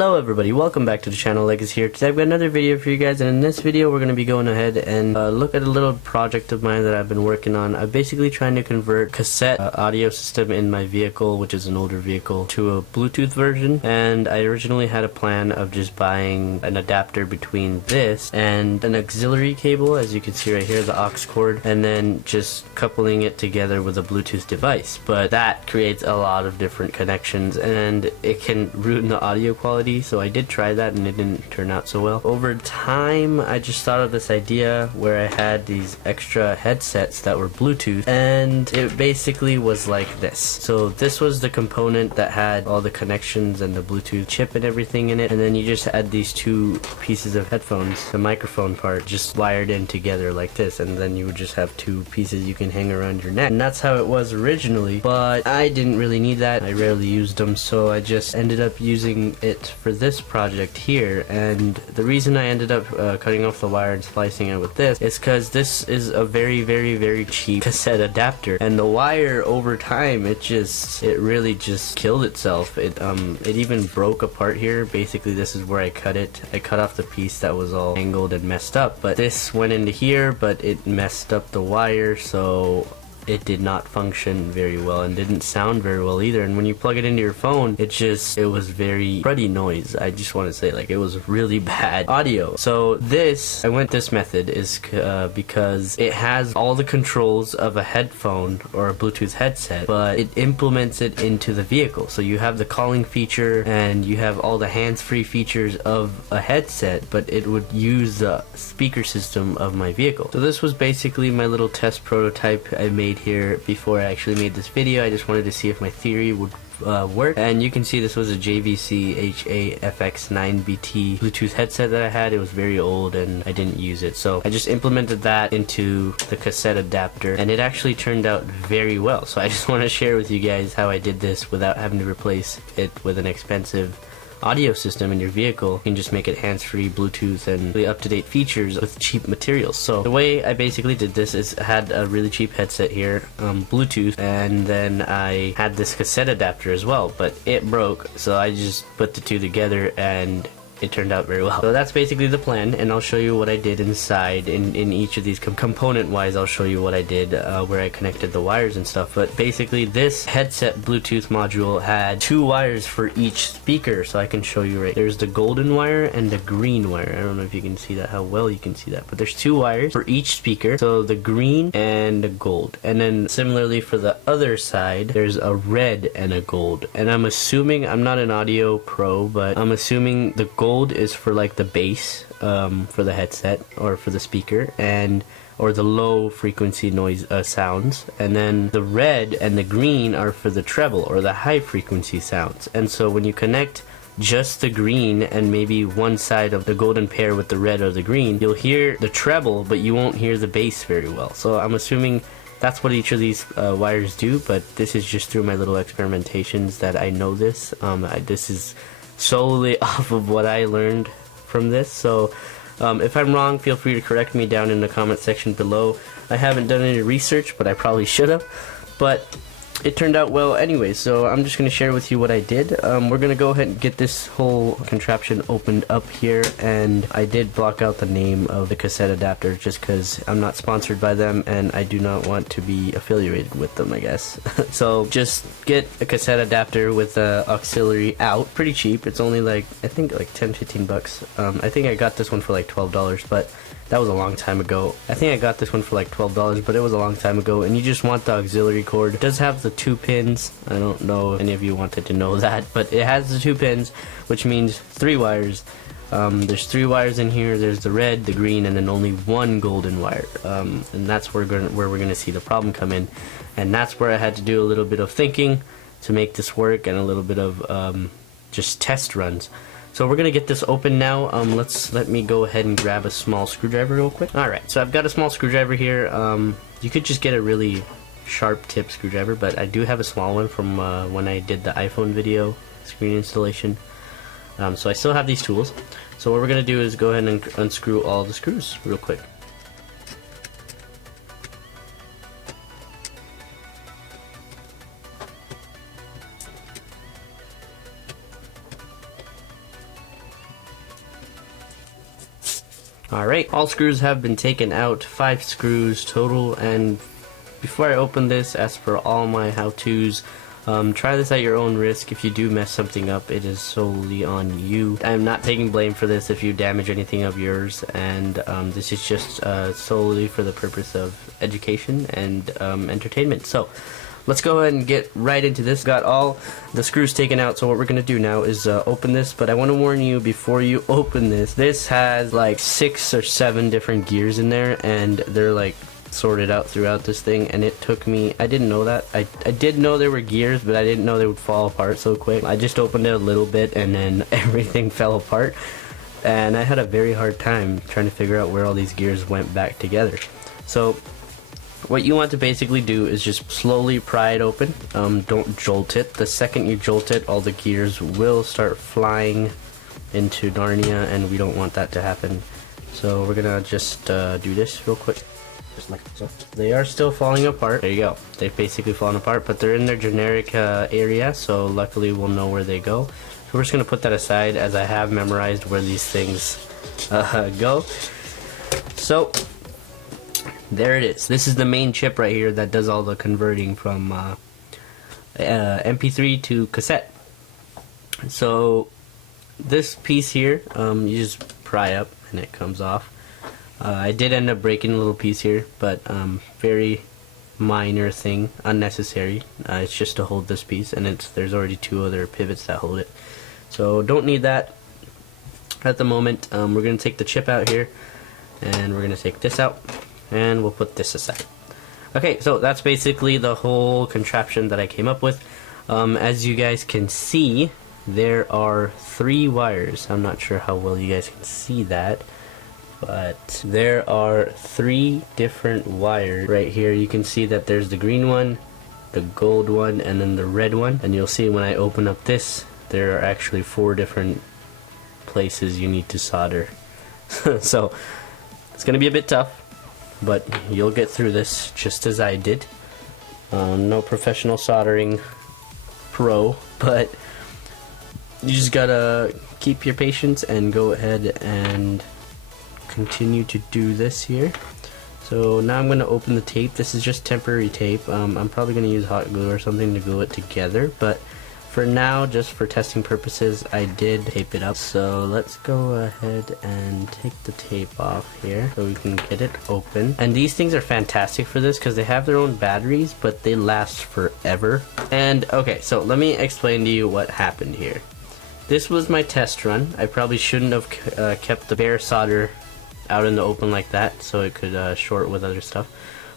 Hello everybody, welcome back to the channel. Like is here. Today I've got another video for you guys, and in this video we're going to be going ahead and look at a little project of mine that I've been working on. I'm basically trying to convert cassette audio system in my vehicle, which is an older vehicle, to a Bluetooth version. And I originally had a plan of just buying an adapter between this and an auxiliary cable, as you can see right here, the aux cord, and then just coupling it together with a Bluetooth device. But that creates a lot of different connections and it can ruin the audio quality. So I did try that and it didn't turn out so well. Over time I just thought of this idea where I had these extra headsets that were Bluetooth, and it basically was like this. So this was the component that had all the connections and the Bluetooth chip and everything in it, and then you just had these two pieces of headphones, the microphone part just wired in together like this, and then you would just have two pieces you can hang around your neck. And that's how it was originally, but I didn't really need that. I rarely used them, so I just ended up using it for this project here. And the reason I ended up cutting off the wire and splicing it with this is because this is a very cheap cassette adapter, and the wire over time it really just killed itself. It even broke apart here. Basically this is where I cut it. I cut off the piece that was all angled and messed up, but this went into here, but it messed up the wire, so it did not function very well and didn't sound very well either. And when you plug it into your phone, it was very cruddy noise. I just want to say, like, it was really bad audio. So I went this method is because it has all the controls of a headphone or a Bluetooth headset, but it implements it into the vehicle. So you have the calling feature and you have all the hands-free features of a headset, but it would use the speaker system of my vehicle. So this was basically my little test prototype I made here before I actually made this video. I just wanted to see if my theory would work. And you can see this was a JVC HA-FX9BT Bluetooth headset that I had. It was very old and I didn't use it, so I just implemented that into the cassette adapter, and it actually turned out very well. So I just want to share with you guys how I did this without having to replace it with an expensive audio system in your vehicle. You can just make it hands-free, Bluetooth, and really up-to-date features with cheap materials. So the way I basically did this is I had a really cheap headset here, Bluetooth, and then I had this cassette adapter as well, but it broke, so I just put the two together and it turned out very well. So that's basically the plan, and I'll show you what I did inside in each of these component wise. I'll show you what I did where I connected the wires and stuff. But basically this headset Bluetooth module had two wires for each speaker, so I can show you right there's the golden wire and the green wire. I don't know if you can see that, how well you can see that, but there's two wires for each speaker, so the green and the gold. And then similarly for the other side there's a red and a gold, and I'm assuming, I'm not an audio pro, but I'm assuming the gold is for like the bass for the headset or for the speaker, or the low frequency noise sounds, and then the red and the green are for the treble or the high frequency sounds. And so when you connect just the green and maybe one side of the golden pair with the red or the green, you'll hear the treble but you won't hear the bass very well. So I'm assuming that's what each of these wires do, but this is just through my little experimentations that I know this. This is solely off of what I learned from this, so if I'm wrong, feel free to correct me down in the comment section below. I haven't done any research, but I probably should have, but it turned out well anyway. So I'm just going to share with you what I did. We're going to go ahead and get this whole contraption opened up here, and I did block out the name of the cassette adapter just because I'm not sponsored by them and I do not want to be affiliated with them, I guess. So just get a cassette adapter with the auxiliary out, pretty cheap. It's only like, I think like 10-15 bucks. I think I got this one for like $12, but that was a long time ago. I think I got this one for like $12, but it was a long time ago. And you just want the auxiliary cord. It does have the 2 pins. I don't know if any of you wanted to know that, but it has the 2 pins, which means 3 wires. There's 3 wires in here. There's the red, the green, and then only 1 golden wire. And that's where we're gonna see the problem come in. And that's where I had to do a little bit of thinking to make this work, and a little bit of just test runs. So we're gonna get this open now. Let me go ahead and grab a small screwdriver real quick. Alright, so I've got a small screwdriver here. You could just get a really sharp tip screwdriver, but I do have a small one from when I did the iPhone video screen installation. So I still have these tools. So what we're gonna do is go ahead and unscrew all the screws real quick. Alright, all screws have been taken out, 5 screws total, and before I open this, as per all my how-tos, try this at your own risk. If you do mess something up, it is solely on you. I'm not taking blame for this if you damage anything of yours, and this is just solely for the purpose of education and entertainment. So let's go ahead and get right into this. Got all the screws taken out, so what we're going to do now is open this, but I want to warn you before you open this, this has like 6 or 7 different gears in there, and they're like sorted out throughout this thing, and it took me, I didn't know that. I did know there were gears, but I didn't know they would fall apart so quick. I just opened it a little bit and then everything fell apart, and I had a very hard time trying to figure out where all these gears went back together. So what you want to basically do is just slowly pry it open. Don't jolt it. The second you jolt it, all the gears will start flying into Narnia, and we don't want that to happen. So we're gonna just do this real quick. Just like so. They are still falling apart. There you go. They've basically fallen apart, but they're in their generic area, so luckily we'll know where they go. So we're just going to put that aside, as I have memorized where these things go. So there it is. This is the main chip right here that does all the converting from MP3 to cassette. So this piece here, you just pry up and it comes off. I did end up breaking a little piece here, but very minor thing, unnecessary. It's just to hold this piece, and there's already 2 other pivots that hold it. So don't need that at the moment. We're going to take the chip out here, and we're going to take this out, and we'll put this aside. Okay, so that's basically the whole contraption that I came up with. As you guys can see, there are 3 wires. I'm not sure how well you guys can see that, but there are 3 different wires right here. You can see that there's the green one, the gold one, and then the red one. And you'll see when I open up this, there are actually 4 different places you need to solder. So it's gonna be a bit tough, but you'll get through this just as I did. No professional soldering pro, but you just gotta keep your patience and go ahead and continue to do this here. So now I'm going to open the tape. This is just temporary tape. I'm probably going to use hot glue or something to glue it together, but for now, just for testing purposes, I did tape it up. So let's go ahead and take the tape off here so we can get it open. And these things are fantastic for this because they have their own batteries, but they last forever. And okay, so let me explain to you what happened here. This was my test run. I probably shouldn't have kept the bare solder out in the open like that, so it could short with other stuff,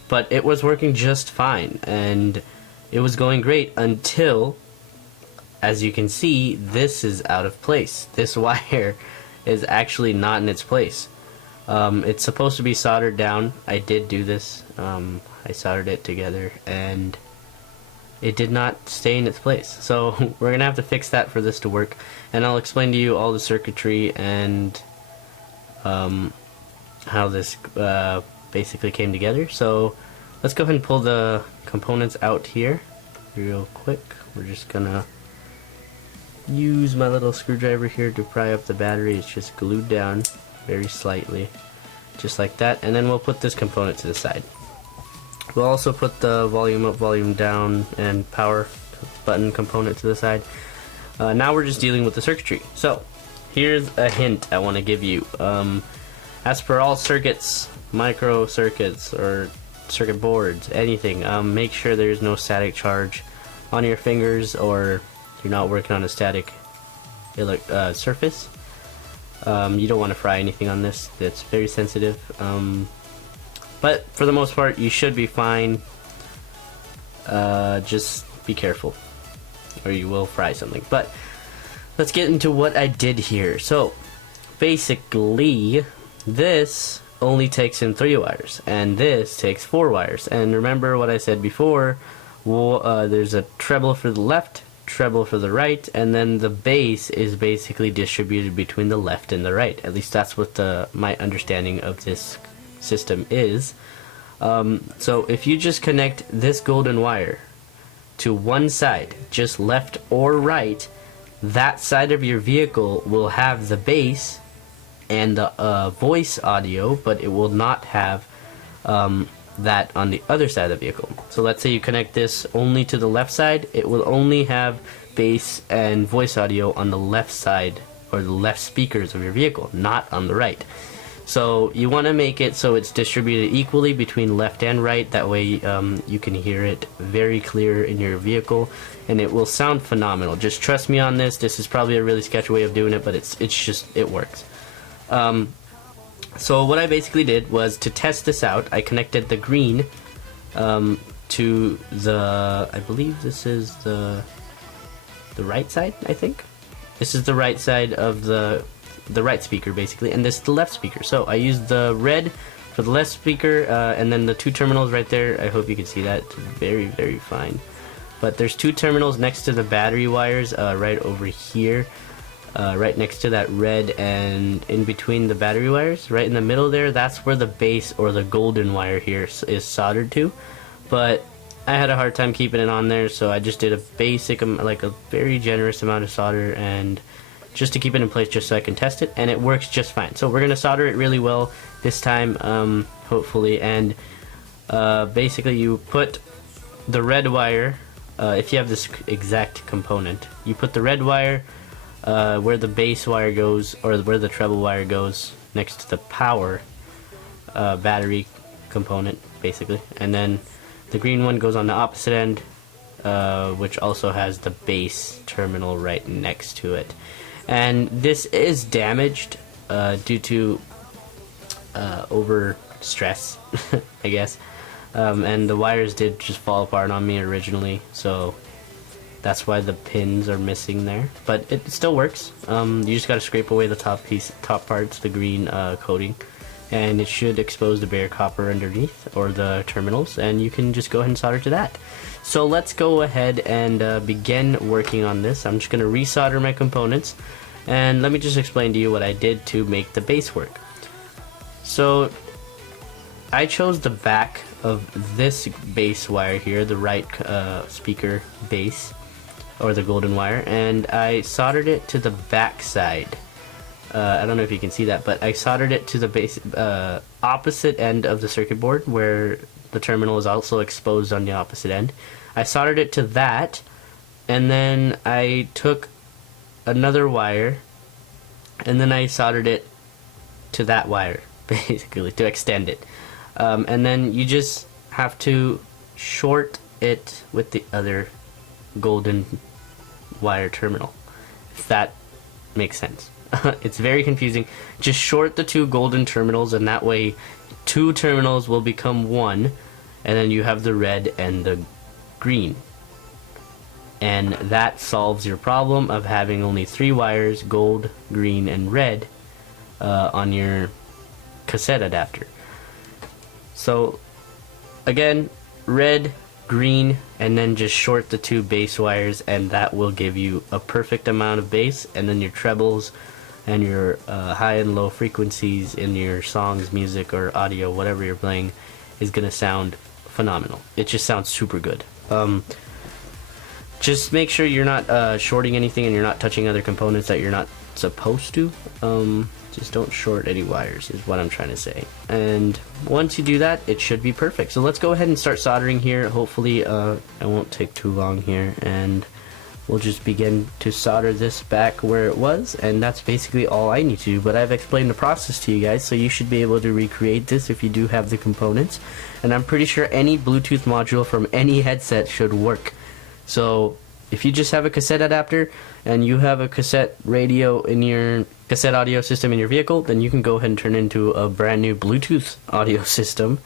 but it was working just fine, and it was going great until, as you can see, this is out of place. This wire is actually not in its place. It's supposed to be soldered down. I did do this. I soldered it together, and it did not stay in its place. So we're gonna have to fix that for this to work, and I'll explain to you all the circuitry and how this basically came together. So let's go ahead and pull the components out here real quick. We're just gonna use my little screwdriver here to pry up the battery. It's just glued down very slightly, just like that, and then we'll put this component to the side. We'll also put the volume up, volume down, and power button component to the side. Now we're just dealing with the circuitry. So here's a hint I want to give you. As per all circuits, micro circuits or circuit boards, anything, make sure there's no static charge on your fingers, or you're not working on a static surface. You don't want to fry anything on this. It's very sensitive. But for the most part, you should be fine. Just be careful, or you will fry something. But let's get into what I did here. So basically, this only takes in 3 wires, and this takes 4 wires. And remember what I said before, there's a treble for the left, treble for the right, and then the bass is basically distributed between the left and the right. At least that's what my understanding of this system is. So if you just connect this golden wire to one side, just left or right, that side of your vehicle will have the bass, and the voice audio, but it will not have that on the other side of the vehicle. So let's say you connect this only to the left side, it will only have bass and voice audio on the left side or the left speakers of your vehicle, not on the right. So you want to make it so it's distributed equally between left and right. That way you can hear it very clear in your vehicle, and it will sound phenomenal. Just trust me on this. This is probably a really sketchy way of doing it, but it works. So what I basically did was, to test this out, I connected the green to the, I believe this is the right side, I think. This is the right side of the right speaker basically, and this is the left speaker. So I used the red for the left speaker, and then the two terminals right there. I hope you can see that. It's very, very fine. But there's two terminals next to the battery wires, right over here, right next to that red, and in between the battery wires, right in the middle there, that's where the base or the golden wire here is soldered to. But I had a hard time keeping it on there, so I just did a basic, like a very generous amount of solder, and just to keep it in place, just so I can test it, and it works just fine. So we're gonna solder it really well this time, hopefully. And basically, you put the red wire, if you have this exact component, you put the red wire where the bass wire goes, or where the treble wire goes, next to the power battery component, basically, and then the green one goes on the opposite end, which also has the bass terminal right next to it. And this is damaged due to over stress, I guess, and the wires did just fall apart on me originally, so that's why the pins are missing there, but it still works. You just gotta scrape away the top parts, the green coating, and it should expose the bare copper underneath, or the terminals, and you can just go ahead and solder to that. So let's go ahead and begin working on this. I'm just going to resolder my components, and let me just explain to you what I did to make the base work. So I chose the back of this base wire here, the right speaker base, or the golden wire, and I soldered it to the back side. I don't know if you can see that, but I soldered it to the base opposite end of the circuit board, where the terminal is also exposed on the opposite end. I soldered it to that, and then I took another wire, and then I soldered it to that wire, basically, to extend it. And then you just have to short it with the other golden wire terminal, if that makes sense. It's very confusing. Just short the two golden terminals, and that way two terminals will become one, and then you have the red and the green, and that solves your problem of having only three wires, gold, green, and red, on your cassette adapter. So again, red, green, and then just short the two bass wires, and that will give you a perfect amount of bass, and then your trebles and your high and low frequencies in your songs, music, or audio, whatever you're playing, is gonna sound phenomenal. It just sounds super good. Just make sure you're not shorting anything, and you're not touching other components that you're not supposed to. Just don't short any wires, is what I'm trying to say. And once you do that, it should be perfect. So let's go ahead and start soldering here. Hopefully I won't take too long here, and we'll just begin to solder this back where it was, and that's basically all I need to do. But I've explained the process to you guys, so you should be able to recreate this if you do have the components. And I'm pretty sure any Bluetooth module from any headset should work. So if you just have a cassette adapter and you have a cassette radio in your cassette audio system in your vehicle, then you can go ahead and turn it into a brand new Bluetooth audio system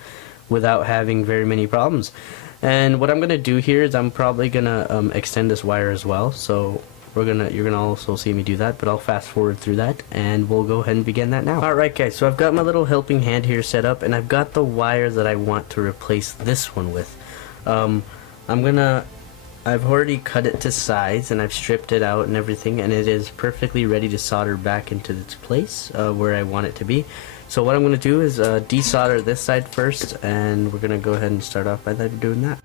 without having very many problems. And what I'm gonna do here is I'm probably gonna extend this wire as well. So you're gonna also see me do that, but I'll fast forward through that, and we'll go ahead and begin that now. Alright guys, so I've got my little helping hand here set up, and I've got the wire that I want to replace this one with. I've already cut it to size, and I've stripped it out and everything, and it is perfectly ready to solder back into its place where I want it to be. So what I'm going to do is desolder this side first, and we're going to go ahead and start off by doing that.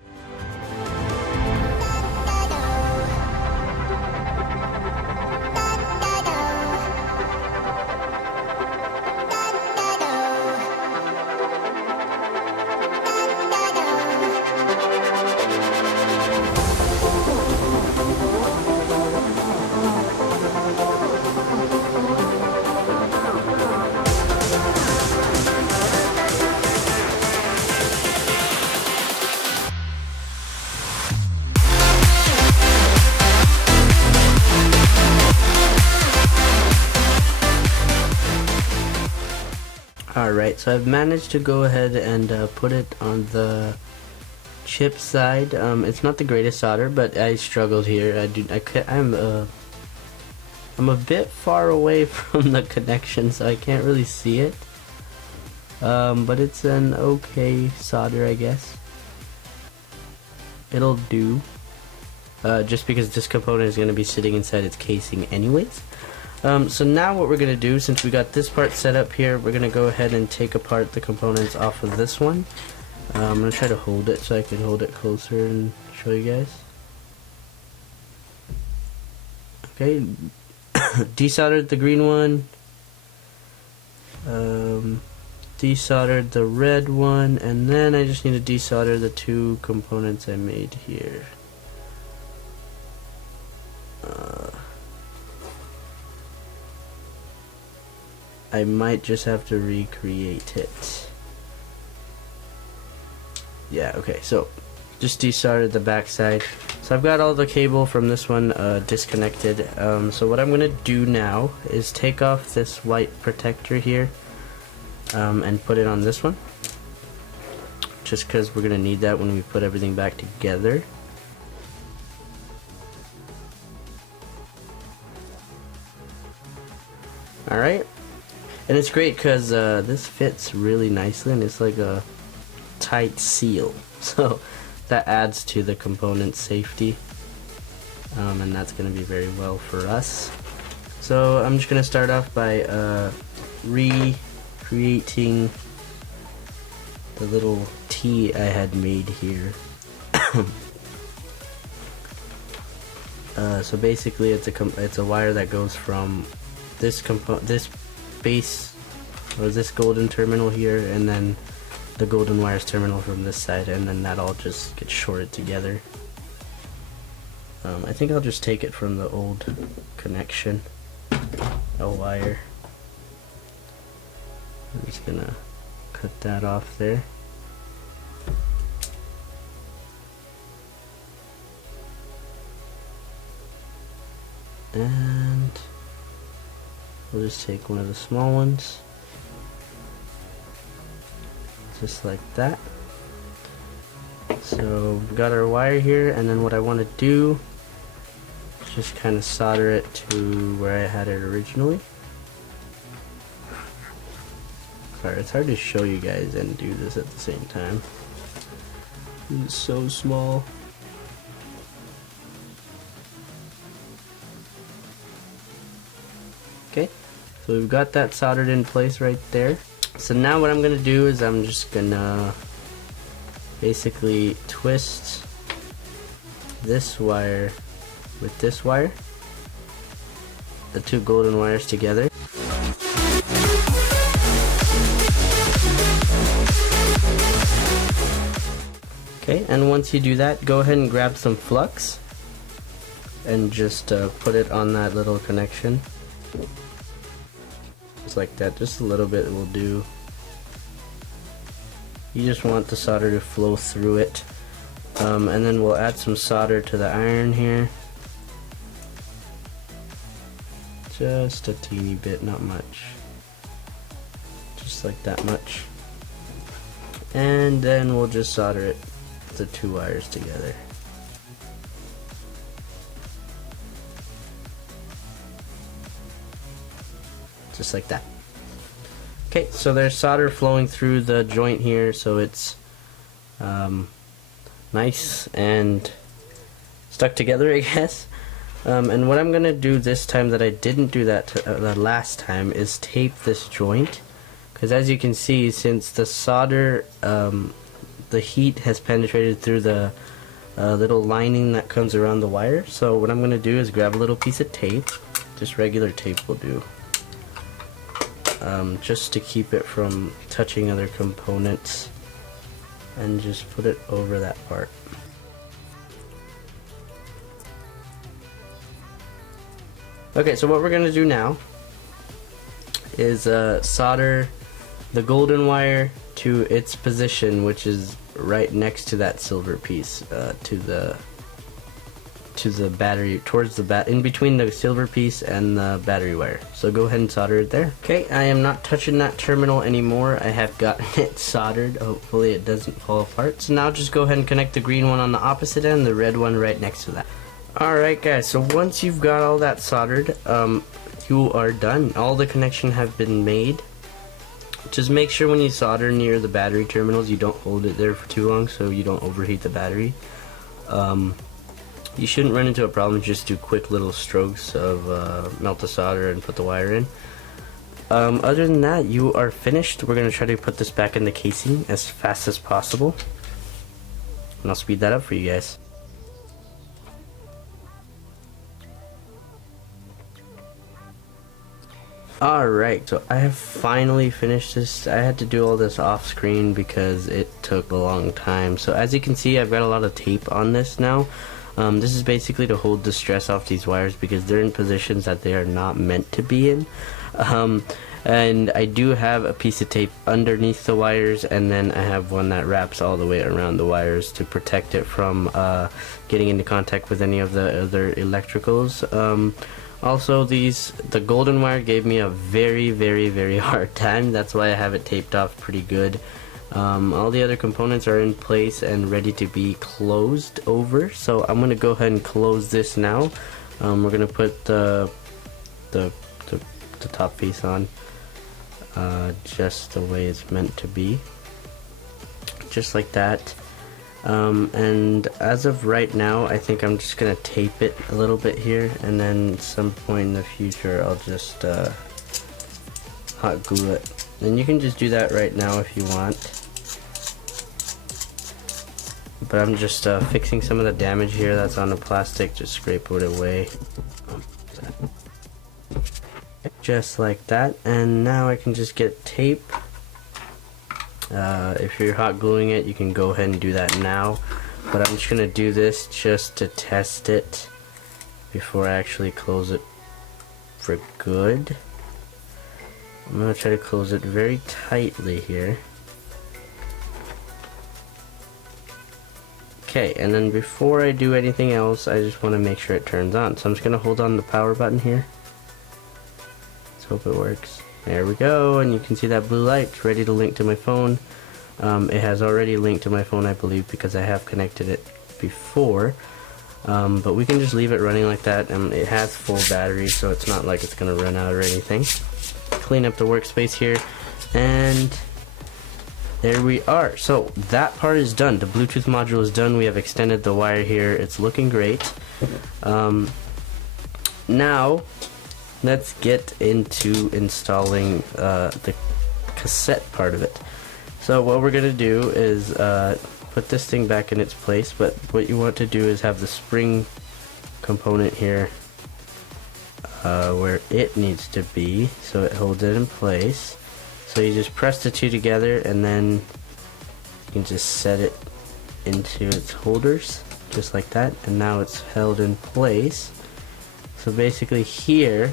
are right. So I've managed to go ahead and put it on the chip side. It's not the greatest solder, but I struggled here. I'm a bit far away from the connection, so I can't really see it. But it's an okay solder, I guess. It'll do. Just because this component is going to be sitting inside its casing anyways. So now what we're going to do, since we got this part set up here, we're going to go ahead and take apart the components off of this one. I'm going to try to hold it so I can hold it closer and show you guys. Okay, desoldered the green one, desoldered the red one, and then I just need to desolder the two components I made here. I might just have to recreate it. Yeah, okay, so just desoldered the back side. So I've got all the cable from this one disconnected. So what I'm going to do now is take off this white protector here and put it on this one. Just because we're going to need that when we put everything back together. Alright. And it's great because this fits really nicely and it's like a tight seal. So that adds to the component safety. And that's going to be very well for us. So I'm just going to start off by recreating the little T I had made here. So basically it's a wire that goes from this base, or this golden terminal here, and then the golden wires terminal from this side, and then that all just gets shorted together. I think I'll just take it from the old connection, a wire. I'm just gonna cut that off there. And we'll just take one of the small ones, just like that. So we've got our wire here, and then what I want to do is just kind of solder it to where I had it originally. Sorry, it's hard to show you guys and do this at the same time. It's so small. Okay, so we've got that soldered in place right there. So now what I'm gonna do is I'm just gonna basically twist this wire with this wire, the two golden wires together. Okay, and once you do that, go ahead and grab some flux and just put it on that little connection. Just like that, just a little bit will do. You just want the solder to flow through it. And then we'll add some solder to the iron here. Just a teeny bit, not much. Just like that much. And then we'll just solder it, the two wires together. Just like that. Okay, so there's solder flowing through the joint here, so it's nice and stuck together, I guess. And what I'm gonna do this time that I didn't do that the last time is tape this joint, because as you can see, since the solder, the heat has penetrated through the little lining that comes around the wire. So what I'm gonna do is grab a little piece of tape, just regular tape will do. Just to keep it from touching other components, and just put it over that part. Okay, so what we're going to do now is solder the golden wire to its position, which is right next to that silver piece, to to the battery, towards the in between the silver piece and the battery wire. So go ahead and solder it there. Okay, I am not touching that terminal anymore. I have gotten it soldered. Hopefully it doesn't fall apart. So now just go ahead and connect the green one on the opposite end, the red one right next to that. Alright guys, so once you've got all that soldered, you are done. All the connections have been made. Just make sure when you solder near the battery terminals you don't hold it there for too long so you don't overheat the battery. You shouldn't run into a problem, just do quick little strokes of melt the solder and put the wire in. Other than that, you are finished. We're going to try to put this back in the casing as fast as possible. And I'll speed that up for you guys. Alright, so I have finally finished this. I had to do all this off screen because it took a long time. So as you can see, I've got a lot of tape on this now. This is basically to hold the stress off these wires because they're in positions that they are not meant to be in. And I do have a piece of tape underneath the wires, and then I have one that wraps all the way around the wires to protect it from getting into contact with any of the other electricals. Also, the golden wire gave me a very hard time. That's why I have it taped off pretty good. All the other components are in place and ready to be closed over, so I'm gonna go ahead and close this now. We're gonna put the top piece on just the way it's meant to be, just like that. And as of right now, I think I'm just gonna tape it a little bit here, and then at some point in the future I'll just hot glue it. And you can just do that right now if you want. But I'm just fixing some of the damage here that's on the plastic, just scrape it away. Just like that, and now I can just get tape. If you're hot gluing it, you can go ahead and do that now, but I'm just gonna do this just to test it before I actually close it for good. I'm gonna try to close it very tightly here. Okay, and then before I do anything else, I just want to make sure it turns on. So I'm just gonna hold on the power button here. Let's hope it works. There we go, and you can see that blue light ready to link to my phone. It has already linked to my phone, I believe, because I have connected it before. But we can just leave it running like that, and it has full battery, so it's not like it's gonna run out or anything. Clean up the workspace here, and there we are. So that part is done. The Bluetooth module is done. We have extended the wire here. It's looking great. Now let's get into installing the cassette part of it. So what we're gonna do is put this thing back in its place, but what you want to do is have the spring component here where it needs to be, so it holds it in place. So you just press the two together, and then you can just set it into its holders just like that, and now it's held in place. So basically here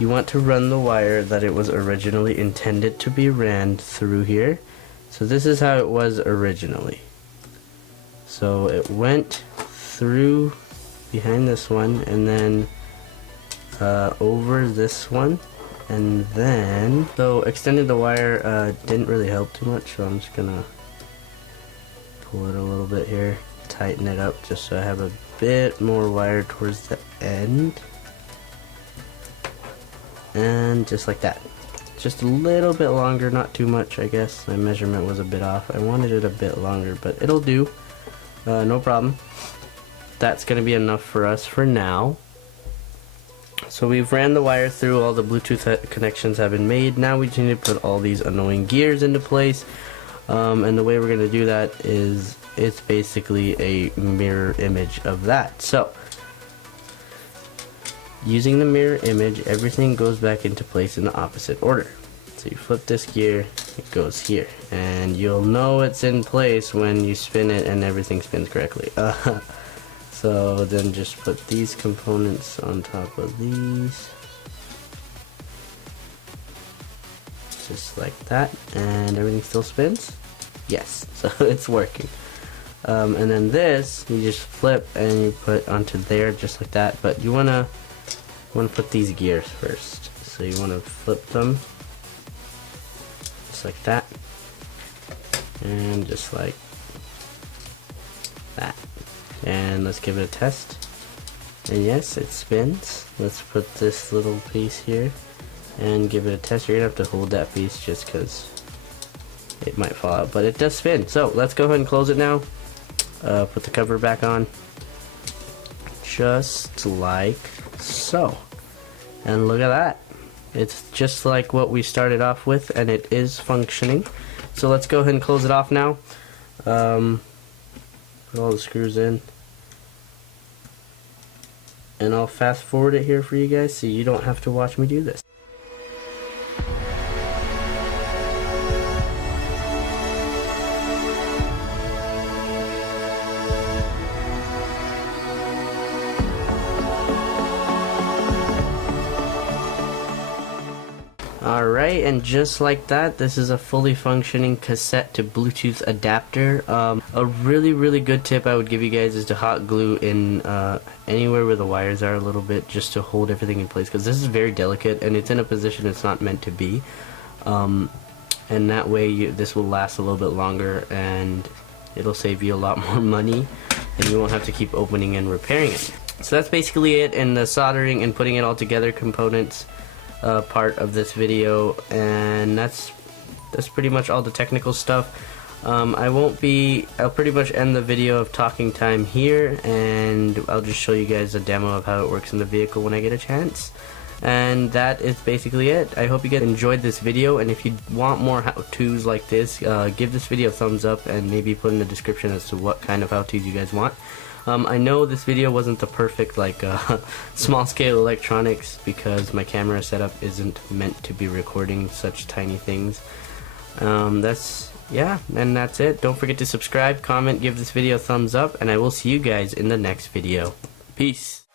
you want to run the wire that it was originally intended to be ran through here. So this is how it was originally. So it went through behind this one, and then over this one, and then so extending the wire didn't really help too much, so I'm just gonna pull it a little bit here, tighten it up just so I have a bit more wire towards the end, and just like that. Just a little bit longer, not too much, I guess. My measurement was a bit off. I wanted it a bit longer, but it'll do. No problem. That's gonna be enough for us for now. So we've ran the wire through, all the Bluetooth connections have been made. Now we just need to put all these annoying gears into place. And the way we're going to do that is it's basically a mirror image of that. So using the mirror image, everything goes back into place in the opposite order. So you flip this gear, it goes here. And you'll know it's in place when you spin it and everything spins correctly. So then just put these components on top of these, just like that, and everything still spins. Yes, so it's working. And then this you just flip and you put onto there just like that, but you want to put these gears first. So you want to flip them just like that, and just like that, and let's give it a test. And yes, it spins. Let's put this little piece here and give it a test. You're gonna have to hold that piece just because it might fall out, but it does spin. So let's go ahead and close it now. Put the cover back on just like so, and look at that. It's just like what we started off with, and it is functioning. So let's go ahead and close it off now. Put all the screws in, and I'll fast forward it here for you guys so you don't have to watch me do this. Alright, and just like that, this is a fully functioning cassette to Bluetooth adapter. A really good tip I would give you guys is to hot glue in anywhere where the wires are a little bit, just to hold everything in place, because this is very delicate and it's in a position it's not meant to be. And that way this will last a little bit longer, and it'll save you a lot more money, and you won't have to keep opening and repairing it. So that's basically it in the soldering and putting it all together components part of this video, and that's pretty much all the technical stuff. I'll pretty much end the video of talking time here, and I'll just show you guys a demo of how it works in the vehicle when I get a chance. And that is basically it. I hope you guys enjoyed this video, and if you want more how-tos like this, give this video a thumbs up and maybe put in the description as to what kind of how-tos you guys want. I know this video wasn't the perfect small scale electronics, because my camera setup isn't meant to be recording such tiny things. And that's it. Don't forget to subscribe, comment, give this video a thumbs up, and I will see you guys in the next video. Peace.